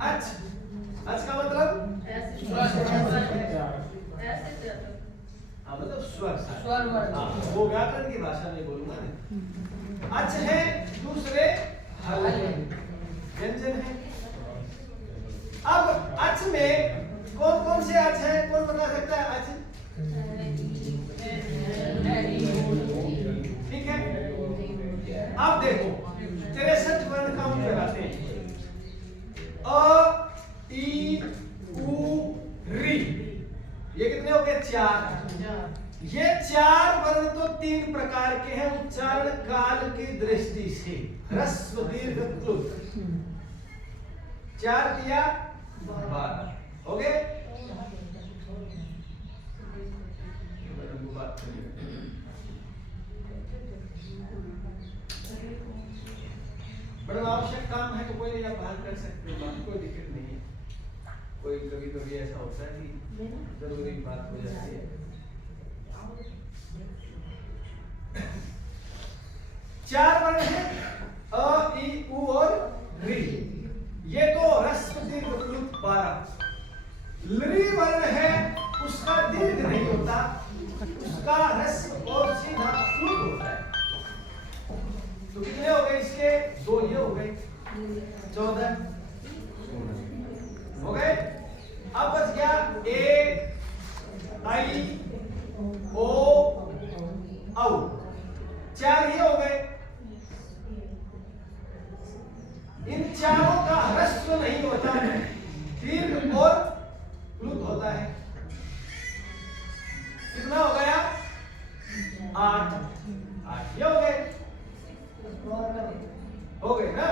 अच अच का मतलब हाँ मतलब स्वर हाँ वो व्याकरण की भाषा में बोलूंगा। अच है दूसरे हल व्यंजन है। अब अच में कौन कौन से अच है, कौन बता सकता है अच? ठीक है, अब देखो 63 वर्ण काउंट कराते हैं। अ ई उ री, ये कितने हो गए? 4। ये 4 वर्ण तो 3 प्रकार के हैं उच्चारण काल की दृष्टि से। ह्रस्व दीर्घ प्लुत 4 दिया 12 हो गए। बड़ा आवश्यक काम है तो कोई नहीं, आप बाहर कर सकते हो, कोई दिक्कत नहीं है। कोई कभी कभी ऐसा होता है कि जरूरी बात हो जाती है। 4 वर्ण है अ ई उ और री, ये तो ह्रस्व दीर्घ प्लुत 12। लृ वर्ण है उसका दीर्घ नहीं होता, उसका ह्रस्व और सीधा प्लुत होता है। तो कितने हो गए इसके? 2 ये हो गए 14 हो गए। अब बच गया ए आई ओ औ, 4 ये हो गए। इन चारों का ह्रस्व नहीं होता, दीर्घ और प्लुत होता है। कितना हो गया? 8 ये हो गए, हो गए ना?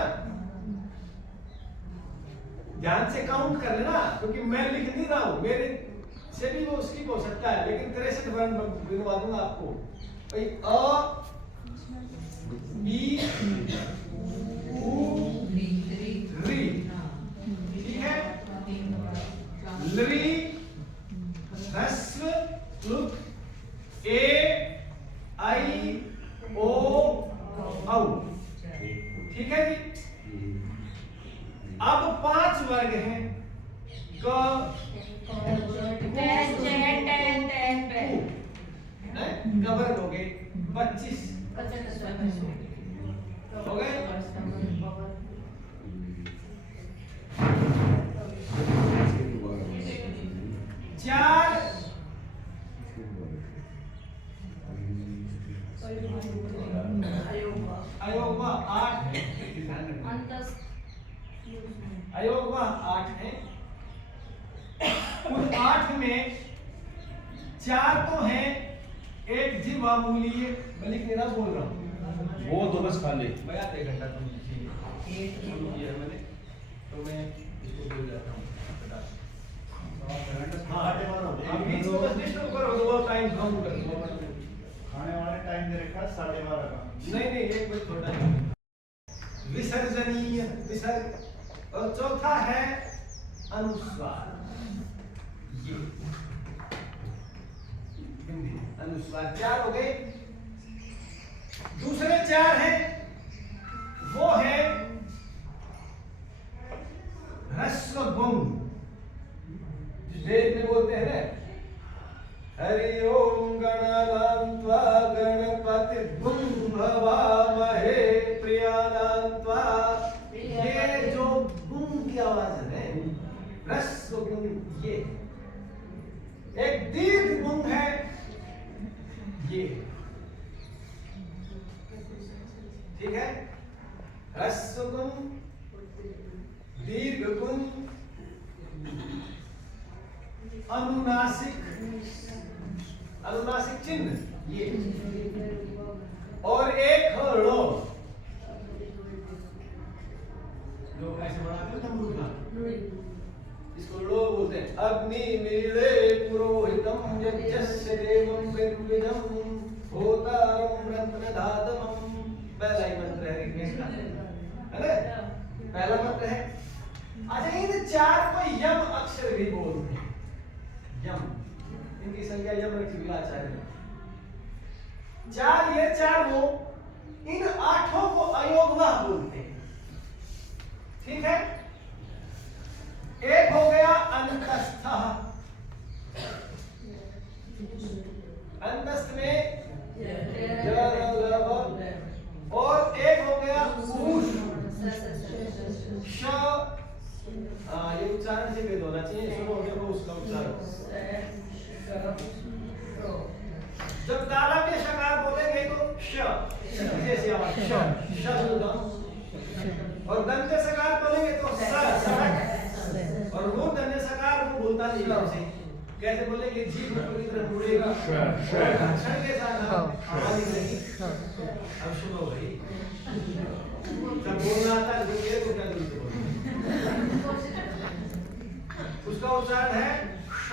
ध्यान से काउंट कर लेना, क्योंकि मैं लिख नहीं रहा हूं, मेरे से भी वो उसकी हो सकता है, लेकिन 63 वर्ण गिनवा दूंगा आपको। भाई अ ई उ री, ठीक है, लृ ह्रस्व प्लुत ए आई ओ औ, ठीक है जी। अब 5 वर्ग हैं क वर्ग हो गए 25 हो गए। चार अयोगवा 8 है, अयोगवा 8 है। उन 8 में 4 तो हैं, एक जीवा मूलीय, मैं लिख नहीं रहा, बोल रहा हूँ वो तो बस खा ले मैं आधे घंटा तो लीजिए शुरू किया मैंने, तो मैं इसको बोल जाता हूँ। हाँ बीच में बस डिस्टर्ब करो तो वो टाइम काउंट कर दो। खाने वाले टाइम दे रखा 12:30 का। नहीं एक मिनट छोटा विसर्जनीय विसर्ग, और चौथा है अनुस्वार। ये हिंदी अनुस्वार 4 हो गए। दूसरे 4 हैं, वो है ह्रस्व गुम, वेद में बोलते हैं ना, हरि ओम गणानान्त्वा गणपतिर्गुं भवामहे प्रियानान्त्वा। ये जो गुं की आवाज है ह्रस्व गुं, ये एक दीर्घ गुं है, ये ठीक है। ह्रस्व गुं, दीर्घ गुं, अनुनासिक, अनुनासिक चिन्ह ये, और एक लो जो ऐसे बनाते हैं मूर्खा, इसको लो बोलते हैं। अग्नि मीले पुरोहितम यज्ञस्य देवं विद्विजं होतारं रत्नधातमं। पहला ही मंत्र है ऋग्वेद का, है ना? पहला मंत्र है। अच्छा इन 4 को यम अक्षर भी बोलते हैं, यम, इनकी संख्या यम रखी हुई आचार्य ने। 4 ये 4 वो, इन 8 को अयोगवा बोलते हैं, ठीक है। अंतस्थः, अंतस्थ में और एक हो गया ऊष, श। ये उच्चारण से भेद होना चाहिए। सुनो देखो उसका उच्चारण। जब तालव्य शकार बोलेंगे तो श जैसे आवाज श, शब्दम। और दंत्य सकार बोलेंगे तो स, सड़क। और वो दंत्य सकार वो बोलता नहीं हमसे। कैसे बोलेंगे? जीभ पवित्र मुड़ेगा, अक्षर के साथ आवाज निकलेगी। अब सुनो भाई, जब बोलना आता है तो क्या बोलते हो? उसका उच्चारण है श,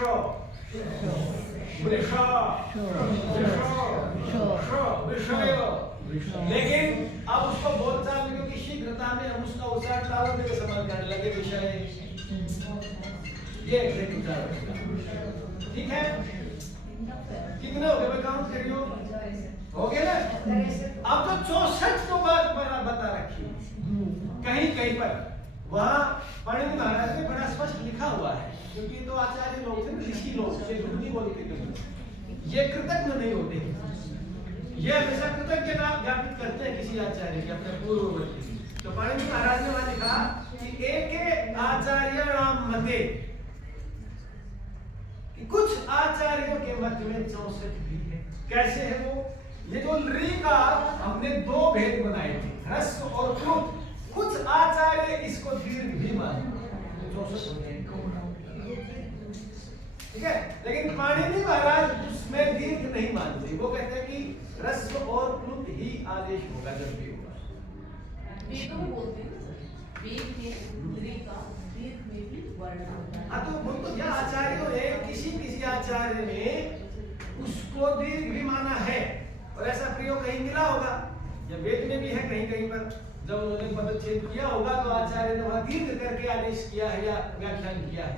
लेकिन अब उसको बोलचाल में क्योंकि शीघ्रता में हम उसका उच्चारण तालव्य के समान करने लगे। विषय ये उच्चारण, ठीक है? कितने हो गए? मैं काउंट करियो, हो गए ना? अब तो 64 तो बात बता रखी कहीं कहीं पर, वहां पाणिनि महाराज ने बड़ा स्पष्ट लिखा हुआ है, क्योंकि तो आचार्य लोग थे, ऋषि लोग थे, नहीं बोलते कभी। ये कृतज्ञ नहीं होते, ये हमेशा कृतज्ञता ज्ञापित करते हैं किसी आचार्य के, अपने पूर्ववर्ती। तो पाणिनि महाराज ने वहां लिखा कि एके आचार्याणाम मते, कुछ आचार्यों के मत में 64 भी है। कैसे है वो? ये जो री का हमने दो भेद बनाए थे, ह्रस्व और प्लुत। कुछ आचार्य इसको दीर्घ भी मानते हैं, 64 होते हैं, ठीक है? लेकिन पाणिनि महाराज उसमें दीर्घ नहीं मानते। वो कहते हैं कि ह्रस्व और प्लुत ही आदेश होगा जब भी होगा। वेदों में बोलते हैं वेद में री का दीर्घ में भी वर्ण होता है। हाँ, तो वो तो क्या आचार्यों ने किसी किसी आचार्य ने उसको दीर्घ भी माना है, और ऐसा प्रयोग कहीं मिला होगा, या वेद में भी है कहीं कहीं पर। जब उन्होंने पदच्छेद किया होगा तो आचार्य ने वहां दीर्घ करके आदेश किया है या व्याख्यान किया है,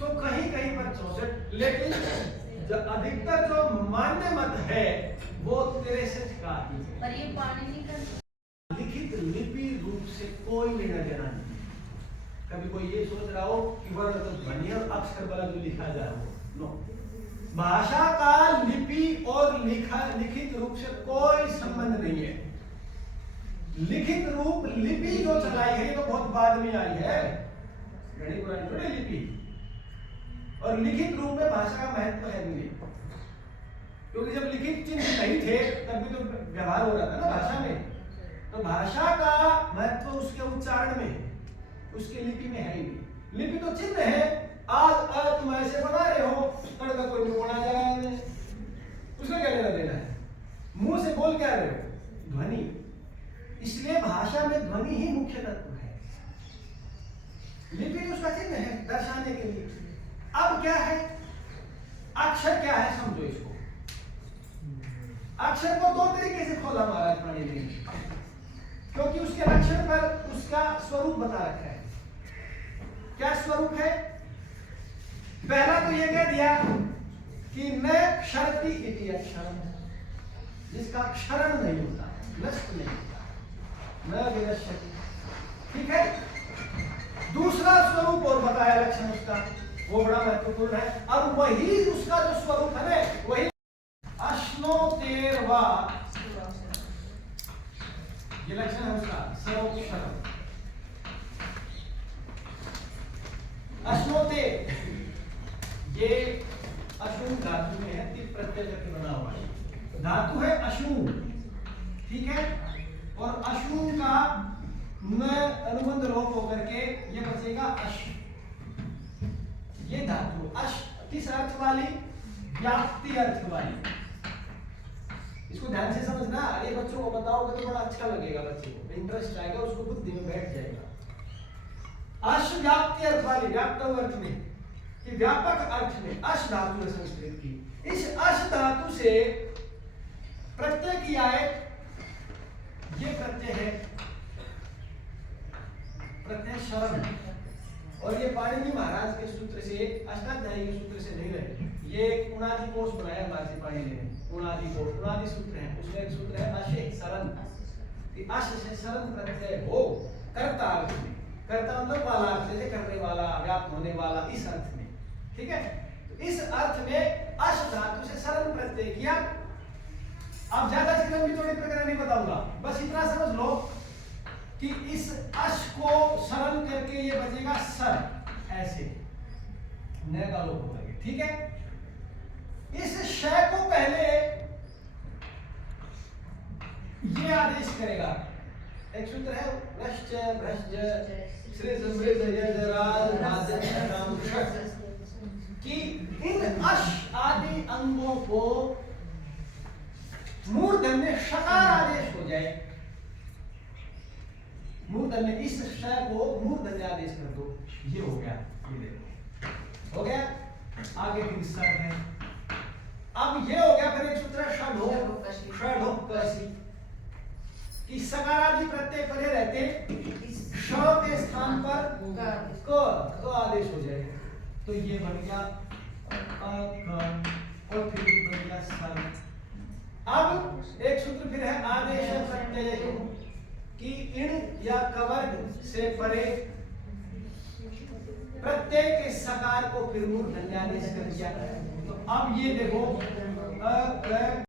तो कहीं कहीं पर 64। लेकिन अधिकतर जो मान्य मत है वो 63 का ही है। पर ये पाणिनि का लिखित लिपि रूप से कोई लेना देना नहीं। कभी कोई ये सोच रहा हो कि वर्ण तो ध्वनि और अक्षर वाला जो लिखा जा रहा हो, नो। भाषा का लिपि और लिखित रूप से कोई संबंध नहीं है। लिखित रूप लिपि जो चलाई है ये तो बहुत बाद में आई है, घड़ी पुरानी थोड़ी लिपि। और लिखित रूप में भाषा का महत्व है भी नहीं, क्योंकि जब लिखित चिन्ह नहीं थे तब भी तो व्यवहार हो रहा था ना भाषा में। तो भाषा का महत्व उसके उच्चारण में, उसके लिपि में है ही नहीं। लिपि तो चिन्ह है। आज तुम ऐसे बना रहे हो, तड़का कोई नहीं बना जा रहा है, उसका क्या लेना देना है? मुंह से बोल क्या रहे हो? ध्वनि। इसलिए भाषा में ध्वनि ही मुख्य तत्व है। लिपि उसका चिन्ह है दर्शाने के लिए। अब क्या है? अक्षर क्या है, समझो इसको। अक्षर को दो तरीके से खोला महाराज पाणिनि ने, क्योंकि उसके लक्षण पर उसका स्वरूप बता रखा है। क्या स्वरूप है? पहला तो ये कह दिया कि न क्षरति इति अक्षरम, जिसका क्षरण नहीं होता, नष्ट नहीं होता, न विनश्यति, ठीक है? दूसरा स्वरूप और बताया लक्षण उसका, वो बड़ा महत्वपूर्ण है। अब वही उसका जो स्वरूप है ना, वही अश्नोतेर्वा, ये लक्षण है उसका, सरोक्षरम। अश्नोते ये अशुन धातु में है, तिप प्रत्यय करके बना हुआ है। धातु है अशुन, ठीक है? और अशुन का न अनुबंध लोप होकर के ये बचेगा अश। ये धातु अश किस अर्थ वाली? व्याप्ति अर्थ वाली। इसको ध्यान से समझना, ये बच्चों को बताओगे तो बड़ा अच्छा लगेगा, बच्चे को इंटरेस्ट आएगा, उसको बुद्धि में बैठ जाएगा। अश व्याप्ति अर्थ वाली, व्याप्त अर्थ में, कि व्यापक अर्थ में अश धातु है संस्कृत की। इस अश धातु से प्रत्यय किया है, ये प्रत्यय है प्रत्यय शरण। और ये पाणिनि महाराज के सूत्र से, अष्टाध्यायी के सूत्र से नहीं रहे, ये एक उणादि कोष बनाया महर्षि पाणिनि ने। उणादि कोष, उणादि सूत्र है, उसमें एक सूत्र है अशे शरण, कि अश से शरण प्रत्यय हो कर्ता अर्थ में। कर्ता मतलब वाला अर्थ, जैसे करने वाला, प्राप्त होने वाला इस अर्थ में, ठीक है। तो इस अर्थ में अश धातु से सरल प्रत्यय किया। अब ज्यादा इसकी लंबी चौड़ी प्रक्रिया नहीं बताऊंगा, बस इतना समझ लो कि इस अश को सरल करके ये बचेगा सर, ऐसे न का लोप हो गया, ठीक है। इस श को पहले ये आदेश करेगा, एक सूत्र है वृश्च भ्रश्च श्री समृद्ध यजराज राजन कि इन अश आदि अंगों को मूर्धन्य शकार आदेश हो जाए, मूर्धन्य इस श को मूर्धन्य आदेश कर दो, ये हो गया, ये देखो हो गया। आगे फिर सर है, अब ये हो गया। फिर एक सूत्र है षडोपकशी कि सकारादि प्रत्यय परे रहते श के स्थान पर क आदेश हो जाएगा, तो ये बन गया और फिर बन गया सर। अब एक सूत्र फिर है आदेश प्रत्यय कि इण या कवर्ग से परे प्रत्यय के सकार को फिर मूर्धन्य आदेश कर दिया। तो अब ये देखो